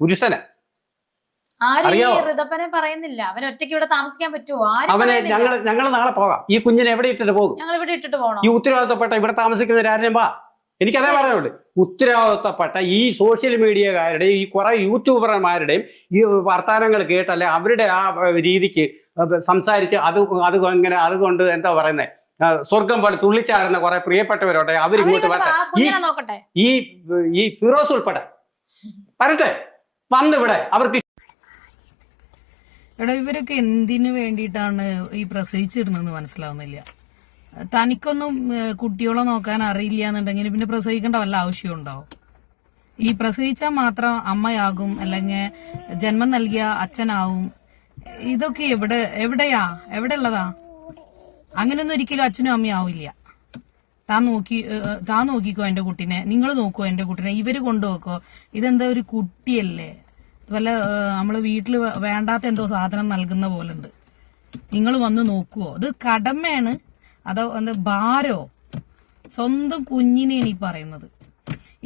പുരുഷന്. പറയുന്നില്ല അവൻ ഒറ്റയ്ക്ക് ഇവിടെ താമസിക്കാൻ പറ്റുമോ? അവനെ ഞങ്ങൾ നാളെ പോകാം. ഈ കുഞ്ഞിനെ എവിടെ ഇട്ടിട്ട് പോകും? ഞങ്ങൾ ഇവിടെ ഇട്ടിട്ട് പോകണം. ഈ ഉത്തരവാദിത്തപ്പെട്ട ഇവിടെ താമസിക്കുന്നവരാരും വാ. എനിക്കതേ പറയാനുള്ളൂ. ഉത്തരവാദിത്തപ്പെട്ട ഈ സോഷ്യൽ മീഡിയക്കാരുടെയും ഈ കുറെ യൂട്യൂബർമാരുടെയും ഈ വർത്തമാനങ്ങൾ കേട്ടല്ലേ അവരുടെ ആ രീതിക്ക് സംസാരിച്ച് അങ്ങനെ അതുകൊണ്ട് എന്താ പറയുന്നത്, സ്വർഗം പോലെ തുള്ളിച്ചാടുന്ന കുറെ പ്രിയപ്പെട്ടവരോട്ടെ അവരിങ്ങോട്ട് വരട്ടെ. ഈ ഫിറോസ് ഉൾപ്പെടെ വരട്ടെ, വന്നിവിടെ അവർക്ക്. എടാ, ഇവരൊക്കെ എന്തിനു വേണ്ടിയിട്ടാണ് ഈ പ്രസവിച്ചിടുന്നതെന്ന് മനസ്സിലാവുന്നില്ല. തനിക്കൊന്നും കുട്ടികളെ നോക്കാൻ അറിയില്ല എന്നുണ്ടെങ്കിൽ പിന്നെ പ്രസവിക്കേണ്ട വല്ല ആവശ്യവും ഉണ്ടാവും? ഈ പ്രസവിച്ചാൽ മാത്രം അമ്മയാകും, അല്ലെങ്കിൽ ജന്മം നൽകിയ അച്ഛനാവും. ഇതൊക്കെ എവിടെ ഉള്ളതാ? അങ്ങനെയൊന്നും ഒരിക്കലും അച്ഛനും അമ്മയും ആവില്ല. താൻ നോക്കിക്കോ എന്റെ കുട്ടീനെ, നിങ്ങൾ നോക്കോ എന്റെ കുട്ടീനെ, ഇവര് കൊണ്ടുപോക്കോ. ഇതെന്താ ഒരു കുട്ടിയല്ലേ? വല്ല നമ്മള് വീട്ടില് വേണ്ടാത്ത എന്തോ സാധനം നൽകുന്ന പോലെ ഉണ്ട്. നിങ്ങൾ വന്ന് നോക്കുവോ? ഇത് കടമയാണ് അതോ എന്താ ഭാരോ? സ്വന്തം കുഞ്ഞിനെയാണ് ഈ പറയുന്നത്.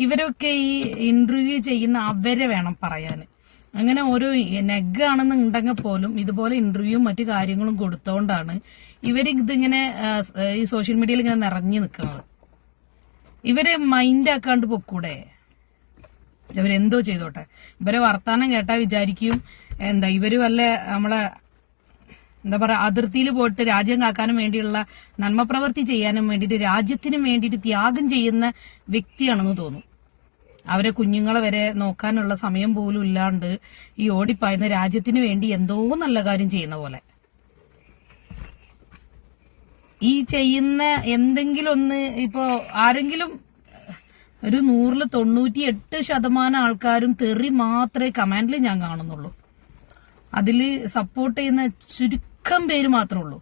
ഇവരൊക്കെ ഈ ഇന്റർവ്യൂ ചെയ്യുന്ന അവരെ വേണം പറയാൻ. അങ്ങനെ ഓരോ നെഗാണെന്നുണ്ടെങ്കിൽ പോലും ഇതുപോലെ ഇന്റർവ്യൂവും മറ്റു കാര്യങ്ങളും കൊടുത്തോണ്ടാണ് ഇവര് ഇതിങ്ങനെ ഈ സോഷ്യൽ മീഡിയയിൽ ഇങ്ങനെ നിറഞ്ഞു നിൽക്കുന്നത്. ഇവരെ മൈൻഡ് ആക്കാണ്ട് പൊക്കൂടെ? ഇവരെന്തോ ചെയ്തോട്ടെ. ഇവരെ വർത്താനം കേട്ടാ വിചാരിക്കും എന്താ ഇവര് വല്ല നമ്മളെ എന്താ പറയാ അതിർത്തിയിൽ പോയിട്ട് രാജ്യം കാക്കാനും വേണ്ടിയുള്ള നന്മ പ്രവൃത്തി ചെയ്യാനും വേണ്ടിയിട്ട് രാജ്യത്തിനു വേണ്ടിയിട്ട് ത്യാഗം ചെയ്യുന്ന വ്യക്തിയാണെന്ന് തോന്നും. അവരെ കുഞ്ഞുങ്ങളെ വരെ നോക്കാനുള്ള സമയം പോലും ഇല്ലാണ്ട് ഈ ഓടിപ്പായുന്ന രാജ്യത്തിന് വേണ്ടി എന്തോ നല്ല കാര്യം ചെയ്യുന്ന പോലെ. ഈ ചെയ്യുന്ന എന്തെങ്കിലും ഒന്ന് ഇപ്പോ ആരെങ്കിലും ഒരു 198% ആൾക്കാരും തെറി മാത്രമേ കമാൻഡിൽ ഞാൻ കാണുന്നുള്ളൂ. അതില് സപ്പോർട്ട് ചെയ്യുന്ന ചുരുക്കം പേര് മാത്രമേ ഉള്ളൂ.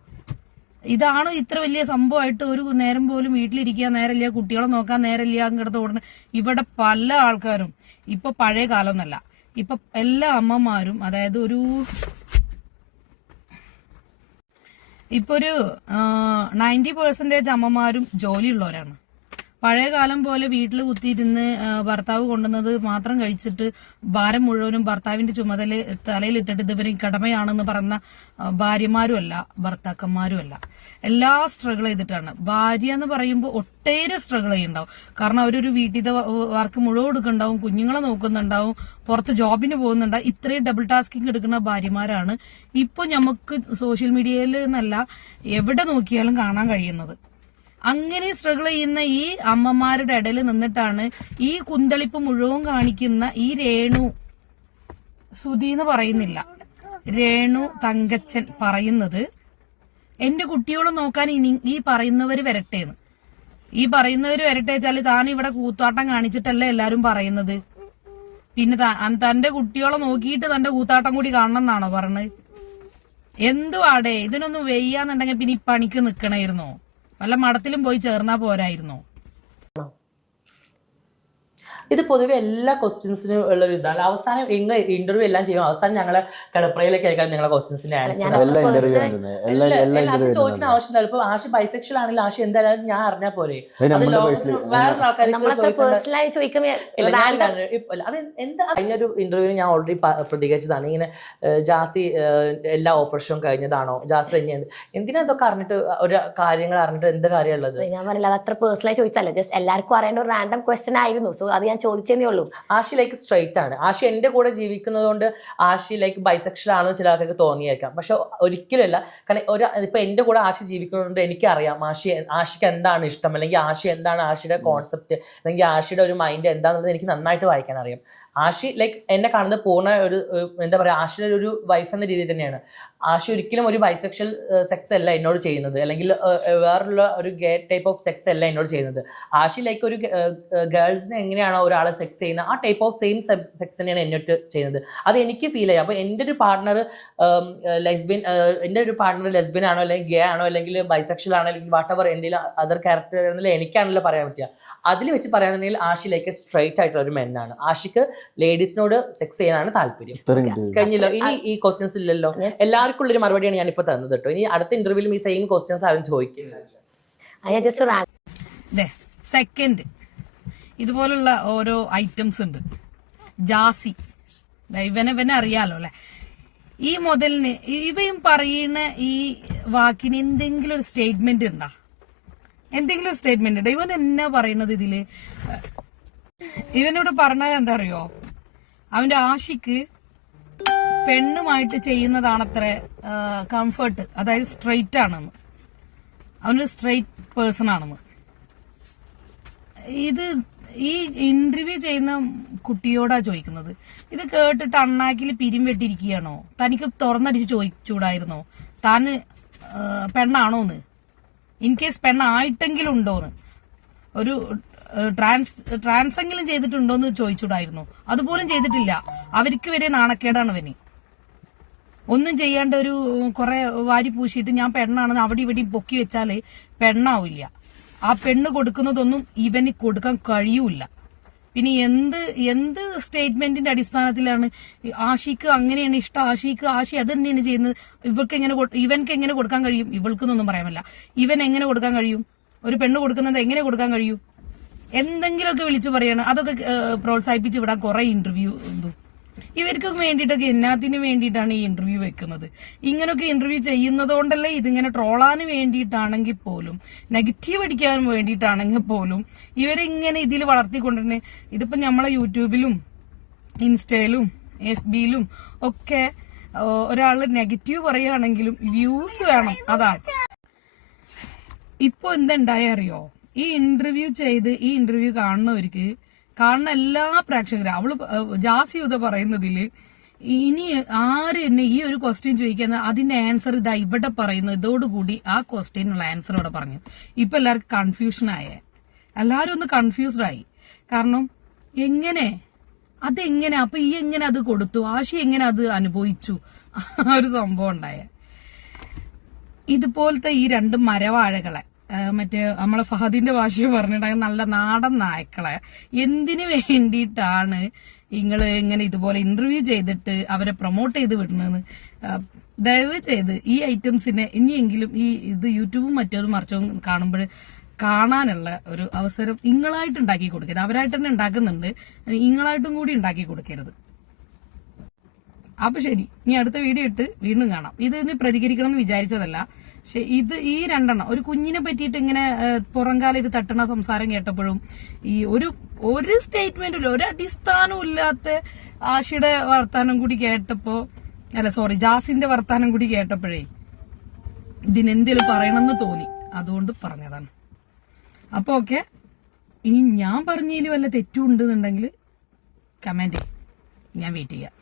ഇതാണ് ഇത്ര വലിയ സംഭവമായിട്ട് ഒരു നേരം പോലും വീട്ടിലിരിക്കാൻ നേരമില്ല, കുട്ടികളെ നോക്കാൻ നേരമില്ല, അങ്ങോട്ട് ഓടണം. ഇവിടെ പല ആൾക്കാരും ഇപ്പൊ പഴയ കാലമൊന്നല്ല, ഇപ്പൊ എല്ലാ അമ്മമാരും അതായത് ഒരു 90% അമ്മമാരും ജോലിയുള്ളവരാണ്. പഴയ കാലം പോലെ വീട്ടിൽ കുത്തിയിരുന്ന് ഭർത്താവ് കൊണ്ടുവന്നത് മാത്രം കഴിച്ചിട്ട് ഭാരം മുഴുവനും ഭർത്താവിന്റെ ചുമതല തലയിലിട്ടിട്ട് ഇതുവരെ കടമയാണെന്ന് പറഞ്ഞ ഭാര്യമാരുമല്ല, ഭർത്താക്കന്മാരുമല്ല. എല്ലാ സ്ട്രഗിൾ ചെയ്തിട്ടാണ്. ഭാര്യ എന്ന് പറയുമ്പോൾ ഒട്ടേറെ സ്ട്രഗിൾ ചെയ്യുന്നുണ്ടാവും. കാരണം അവരൊരു വീട്ടിലെ വർക്ക് മുഴുവൻ എടുക്കുന്നുണ്ടാവും, കുഞ്ഞുങ്ങളെ നോക്കുന്നുണ്ടാവും, പുറത്ത് ജോബിന് പോകുന്നുണ്ടാവും. ഇത്രയും ഡബിൾ ടാസ്കിങ് എടുക്കുന്ന ഭാര്യമാരാണ് ഇപ്പൊ നമുക്ക് സോഷ്യൽ മീഡിയയിൽ എന്നല്ല എവിടെ നോക്കിയാലും കാണാൻ കഴിയുന്നത്. അങ്ങനെ സ്ട്രഗിൾ ചെയ്യുന്ന ഈ അമ്മമാരുടെ ഇടയിൽ നിന്നിട്ടാണ് ഈ കുന്തളിപ്പ് മുഴുവൻ കാണിക്കുന്ന ഈ രേണു സുധി എന്ന് പറയുന്നില്ല, രേണു തങ്കച്ചൻ പറയുന്നത് എന്റെ കുട്ടിയോളം നോക്കാൻ ഈ പറയുന്നവര് വരട്ടേന്ന്. ഈ പറയുന്നവര് വരട്ടെ വെച്ചാല് താൻ ഇവിടെ കൂത്താട്ടം കാണിച്ചിട്ടല്ല എല്ലാരും പറയുന്നത്. പിന്നെ തന്റെ കുട്ടിയോളം നോക്കിയിട്ട് തന്റെ കൂത്താട്ടം കൂടി കാണണം എന്നാണോ പറഞ്ഞത്? എന്തുവാടേ ഇതിനൊന്നും വെയ്യാന്നുണ്ടെങ്കിൽ പിന്നെ ഈ പണിക്ക് നിക്കണായിരുന്നോ? വല്ല മഠത്തിലും പോയി ചേർന്നാ പോരായിരുന്നോ? ഇത് പൊതുവെ എല്ലാ ക്വസ്റ്റ്യൻസിനും ഉള്ളൊരു ഇതാണ്. അവസാനം ഇന്റർവ്യൂ എല്ലാം ചെയ്യും, അവസാനം ഞങ്ങളെ കടപ്പുറയിലേക്ക് ആയിരിക്കും നിങ്ങളെ ക്വസ്റ്റ്യൻസിന്റെ ആൻസർ. ചോദിക്കുന്ന ആവശ്യം ഇപ്പൊ ആഷി ബൈസെക്ഷൽ ആണെങ്കിൽ ആഷി എന്തായാലും ഞാൻ അറിഞ്ഞാൽ പോരെ? വേറെ അത് എന്താ? കഴിഞ്ഞൊരു ഇന്റർവ്യൂ ഞാൻ ഓൾറെഡി പ്രതികരിച്ചതാണ്. ഇങ്ങനെ ജാസി എല്ലാ ഓപ്പറേഷനും കഴിഞ്ഞതാണോ, ജാസി എന്തിനാ ഇതൊക്കെ അറിഞ്ഞിട്ട് ഒരു കാര്യങ്ങൾ അറിഞ്ഞിട്ട് എന്ത് കാര്യമുള്ളത്? ഞാൻ പറഞ്ഞില്ല, അത് അത്ര പേഴ്സണലായി ചോദിച്ചല്ലേ, ജസ്റ്റ് എല്ലാവർക്കും അറിയേണ്ട ഒരു റാൻഡം ക്വസ്റ്റ്യൻ ആയിരുന്നു. സോ അത് ഞാൻ ചോദിച്ചതേ ഉള്ളൂ. ആഷി ലൈക്ക് സ്ട്രൈറ്റ് ആണ്. ആഷി എന്റെ കൂടെ ജീവിക്കുന്നത് കൊണ്ട് ആഷി ലൈക്ക് ബൈസെക്ഷൽ ആണെന്ന് ചില ആൾക്കാർക്ക് തോന്നിയേക്കാം. പക്ഷെ ഒരിക്കലല്ല. കാരണം ഇപ്പൊ എന്റെ കൂടെ ആഷി ജീവിക്കുന്നതുകൊണ്ട് എനിക്കറിയാം ആഷിക്ക് എന്താണ് ഇഷ്ടം, അല്ലെങ്കിൽ ആഷി എന്താണ് ആഷിയുടെ കോൺസെപ്റ്റ്, അല്ലെങ്കിൽ ആഷിയുടെ ഒരു മൈൻഡ് എന്താണെന്നുള്ളത് എനിക്ക് നന്നായിട്ട് വായിക്കാൻ അറിയാം. ആഷി ലൈക്ക് എന്നെ കാണുന്നത് പൂർണ്ണ ഒരു എന്താ പറയുക, ആഷിയുടെ ഒരു വൈഫ് എന്ന രീതിയിൽ തന്നെയാണ്. ആഷി ഒരിക്കലും ഒരു ബൈസെക്ഷൽ സെക്സ് അല്ല എന്നോട് ചെയ്യുന്നത്, അല്ലെങ്കിൽ വേറുള്ള ഒരു ഗേ ടൈപ്പ് ഓഫ് സെക്സ് അല്ല എന്നോട് ചെയ്യുന്നത്. ആഷി ലൈക്ക് ഒരു ഗേൾസിനെ എങ്ങനെയാണോ ഒരാളെ സെക്സ് ചെയ്യുന്നത് ആ ടൈപ്പ് ഓഫ് സെയിം സെക്സ് തന്നെയാണ് എന്നോട്ട് ചെയ്യുന്നത്. അത് എനിക്ക് ഫീൽ ചെയ്യാം. അപ്പോൾ എൻ്റെ ഒരു പാർട്ണർ ലെസ്ബിയൻ, എൻ്റെ ഒരു പാർട്ണർ ലെസ്ബിയൻ ആണോ അല്ലെങ്കിൽ ഗേ ആണോ അല്ലെങ്കിൽ ബൈസെക്ഷൽ ആണോ അല്ലെങ്കിൽ വാട്ട് എവർ എന്തെങ്കിലും അതർ ക്യാരക്ടർ ആണെങ്കിലും എനിക്കാണല്ലോ പറയാൻ പറ്റുക. അതിൽ വെച്ച് പറയാന്നുണ്ടെങ്കിൽ ആഷി ലൈക്ക് സ്ട്രൈറ്റ് ആയിട്ടുള്ള ഒരു മെന്നാണ്. ആഷിക്ക് ലേഡീസിനോട് സെക്സ് ചെയ്യാനാണ് താല്പര്യം. കഴിഞ്ഞല്ലോ, ഇനി ഈ ക്വസ്റ്റ്യൻസ് ഇല്ലല്ലോ. എല്ലാവർക്കും ഉള്ളൊരു മറുപടിയാണ് ഞാൻ ഇപ്പൊ തന്നത് കേട്ടോ. ഇനി അടുത്ത ഇന്റർവ്യൂവിലും ഈ സെയിം ക്വസ്റ്റ്യൻസ് ആരും ചോദിക്കില്ല. സെക്കൻഡ് ഇതുപോലുള്ള ഓരോ ഐറ്റംസ് ഉണ്ട്. ജാസി ഇവനെ അറിയാലോ അല്ലെ. ഈ മുതലിന് ഇവയും പറയുന്ന ഈ വാക്കിന് എന്തെങ്കിലും ഒരു സ്റ്റേറ്റ്മെന്റ് ഉണ്ടാ? എന്തെങ്കിലും ഒരു സ്റ്റേറ്റ്മെന്റ് ഉണ്ടോ? ഇവൻ എന്നാ പറയുന്നത് ഇതില്? ഇവനോട് പറഞ്ഞത് എന്താ അറിയോ? അവന്റെ ആഷിക്ക് പെണ്ണുമായിട്ട് ചെയ്യുന്നതാണത്ര കംഫർട്ട്, അതായത് സ്ട്രെയിറ്റ് ആണെന്ന്, അവനൊരു സ്ട്രെയിറ്റ് പേഴ്സൺ ആണെന്ന്. ഇത് ഈ ഇന്റർവ്യൂ ചെയ്യുന്ന കുട്ടിയോടാ ചോദിക്കുന്നത്. ഇത് കേട്ടിട്ട് അണ്ണാക്കിൽ പിരിവെട്ടിരിക്കുകയാണോ? തനിക്ക് തുറന്നടിച്ച് ചോദിച്ചൂടായിരുന്നോ താന് പെണ്ണാണോന്ന്? ഇൻ കേസ് പെണ്ണായിട്ടെങ്കിലും ഉണ്ടോന്ന്, ഒരു ട്രാൻസെങ്കിലും ചെയ്തിട്ടുണ്ടോന്ന് ചോദിച്ചൂടായിരുന്നു? അതുപോലും ചെയ്തിട്ടില്ല. അവർക്ക് വരെ നാണക്കേടാണ് അവന്. ഒന്നും ചെയ്യാണ്ട് ഒരു കുറെ വാരി പൂശിയിട്ട് ഞാൻ പെണ്ണാണെന്ന് അവിടെ ഇവിടെയും പൊക്കി വെച്ചാല് പെണ്ണാവില്ല. ആ പെണ്ണ് കൊടുക്കുന്നതൊന്നും ഇവന് കൊടുക്കാൻ കഴിയൂല. പിന്നെ എന്ത് സ്റ്റേറ്റ്മെന്റിന്റെ അടിസ്ഥാനത്തിലാണ് ആഷിക്ക് അങ്ങനെയാണ് ഇഷ്ടം, ആഷി അത് തന്നെയാണ് ചെയ്യുന്നത്, ഇവൻക്ക് എങ്ങനെ കൊടുക്കാൻ കഴിയും? ഇവൾക്കെന്നൊന്നും പറയാൻ പറ്റില്ല. ഇവൻ എങ്ങനെ കൊടുക്കാൻ കഴിയും? ഒരു പെണ്ണ് കൊടുക്കുന്നത് എങ്ങനെ കൊടുക്കാൻ കഴിയും? എന്തെങ്കിലുമൊക്കെ വിളിച്ചു പറയണം. അതൊക്കെ പ്രോത്സാഹിപ്പിച്ച് വിടാൻ കുറെ ഇന്റർവ്യൂ ഇവർക്കൊക്കെ വേണ്ടിയിട്ടൊക്കെ എന്നാത്തിന് വേണ്ടിയിട്ടാണ് ഈ ഇന്റർവ്യൂ വെക്കുന്നത്? ഇങ്ങനെയൊക്കെ ഇന്റർവ്യൂ ചെയ്യുന്നതുകൊണ്ടല്ലേ ഇതിങ്ങനെ ട്രോളാന് വേണ്ടിയിട്ടാണെങ്കിൽ പോലും, നെഗറ്റീവ് അടിക്കാൻ വേണ്ടിയിട്ടാണെങ്കിൽ പോലും ഇവരിങ്ങനെ ഇതിൽ വളർത്തിക്കൊണ്ടിരുന്നത്. ഇതിപ്പോ നമ്മളെ യൂട്യൂബിലും ഇൻസ്റ്റയിലും FBയിലും ഒക്കെ ഒരാള് നെഗറ്റീവ് പറയുകയാണെങ്കിലും വ്യൂസ് വേണം. അതാണ് ഇപ്പൊ എന്തുണ്ടായ അറിയോ? ഈ ഇന്റർവ്യൂ കാണുന്ന എല്ലാ പ്രേക്ഷകരും, അവള് ജാസിയുത പറയുന്നതില് ഇനി ആര് എന്നെ ഈ ഒരു ക്വസ്റ്റ്യൻ ചോദിക്കുന്ന അതിന്റെ ആൻസർ ഇതാ ഇവിടെ പറയുന്നു, ഇതോടുകൂടി ആ ക്വസ്റ്റ്യനുള്ള ആൻസർ ഇവിടെ പറഞ്ഞു. ഇപ്പൊ എല്ലാവർക്കും കൺഫ്യൂഷനായേ, എല്ലാരും ഒന്ന് കൺഫ്യൂസ്ഡ് ആയി. കാരണം അതെങ്ങനെ അപ്പൊ ഈ എങ്ങനെ അത് കൊടുത്തു, ആശി എങ്ങനെ അത് അനുഭവിച്ചു, ആ ഒരു സംഭവം ഉണ്ടായ. ഇതുപോലത്തെ ഈ രണ്ട് മരവാഴകളെ, മറ്റേ നമ്മളെ ഫഹദിന്റെ ഭാഷയിൽ പറഞ്ഞിട്ടുണ്ടെങ്കിൽ നല്ല നാടൻ നായ്ക്കളെ എന്തിനു വേണ്ടിയിട്ടാണ് നിങ്ങൾ ഇങ്ങനെ ഇതുപോലെ ഇന്റർവ്യൂ ചെയ്തിട്ട് അവരെ പ്രൊമോട്ട് ചെയ്ത് വിടുന്നതെന്ന് ദയവ് ചെയ്ത് ഈ ഐറ്റംസിനെ ഇനിയെങ്കിലും ഇത് യൂട്യൂബും മറ്റേതും മറിച്ചതും കാണുമ്പോൾ കാണാനുള്ള ഒരു അവസരം നിങ്ങളായിട്ട് ഉണ്ടാക്കി കൊടുക്കരുത്. അവരായിട്ട് തന്നെ ഉണ്ടാക്കുന്നുണ്ട്, നിങ്ങളായിട്ടും കൂടി ഉണ്ടാക്കി കൊടുക്കരുത്. അപ്പൊ ശരി, ഇനി അടുത്ത വീഡിയോ ഇട്ട് വീണ്ടും കാണാം. ഇതിന് പ്രതികരിക്കണം എന്ന് വിചാരിച്ചതല്ല. പക്ഷെ ഈ രണ്ടെണ്ണം ഒരു കുഞ്ഞിനെ പറ്റിയിട്ട് ഇങ്ങനെ പുറംകാലൊരു തട്ടണ സംസാരം കേട്ടപ്പോഴും ഈ ഒരു സ്റ്റേറ്റ്മെന്റില്ല, ഒരു അടിസ്ഥാനവും ഇല്ലാത്ത ആഷിയുടെ വർത്താനം കൂടി കേട്ടപ്പോ, ജാസിന്റെ വർത്താനം കൂടി കേട്ടപ്പോഴേ ഇതിനെന്തേലും പറയണമെന്ന് തോന്നി, അതുകൊണ്ട് പറഞ്ഞതാണ്. അപ്പൊ ഓക്കെ, ഇനി ഞാൻ പറഞ്ഞതിൽ വല്ല തെറ്റും ഉണ്ടെന്നുണ്ടെങ്കിൽ കമന്റ് ഞാൻ വെയിറ്റ് ചെയ്യാം.